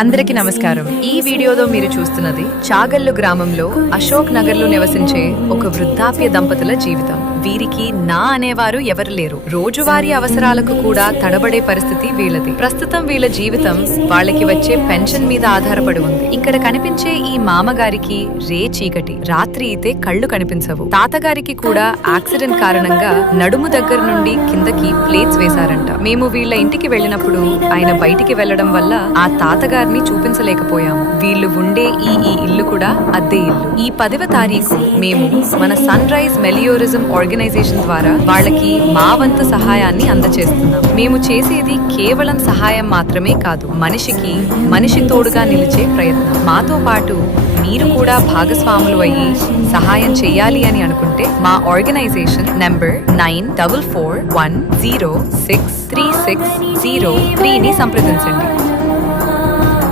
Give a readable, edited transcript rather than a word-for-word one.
అందరికీ నమస్కారం. ఈ వీడియోలో మీరు చూస్తున్నది చాగల్లు గ్రామంలో అశోక్ నగర్ లో నివసించే ఒక వృద్ధాప్య దంపతుల జీవితం. వీరికి నా అనేవారు ఎవరు లేరు. రోజువారీ అవసరాలకు కూడా తడబడే పరిస్థితి వీళ్ళది. ప్రస్తుతం వీళ్ళ జీవితం వాళ్ళకి వచ్చే పెన్షన్ మీద ఆధారపడి ఉంది. ఇక్కడ కనిపించే ఈ మామగారికి రే చీకటి, రాత్రి అయితే కళ్ళు కనిపించవు. తాతగారికి కూడా యాక్సిడెంట్ కారణంగా నడుము దగ్గర నుండి కిందకి ప్లేట్స్ వేశారంట. మేము వీళ్ళ ఇంటికి వెళ్ళినప్పుడు ఆయన బయటికి వెళ్లడం వల్ల ఆ తాతగారిని చూపించలేకపోయాము. వీళ్ళు ఉండే ఈ ఇల్లు కూడా అద్దె ఇల్లు. ఈ 10వ తారీఖు మేము మన సన్ రైజ్ మెలియోరిజం ఆర్గనైజేషన్ ద్వారా వాళ్ళకి మా వంతు సహాయాన్ని అందజేస్తున్నాం. మేము చేసేది కేవలం సహాయం మాత్రమే కాదు, మనిషి తోడుగా నిలిచే ప్రయత్నం. మాతో పాటు మీరు కూడా భాగస్వాములు అయ్యి సహాయం చేయాలి అని అనుకుంటే మా ఆర్గనైజేషన్ నంబర్ 9441063603ని సంప్రదించండి.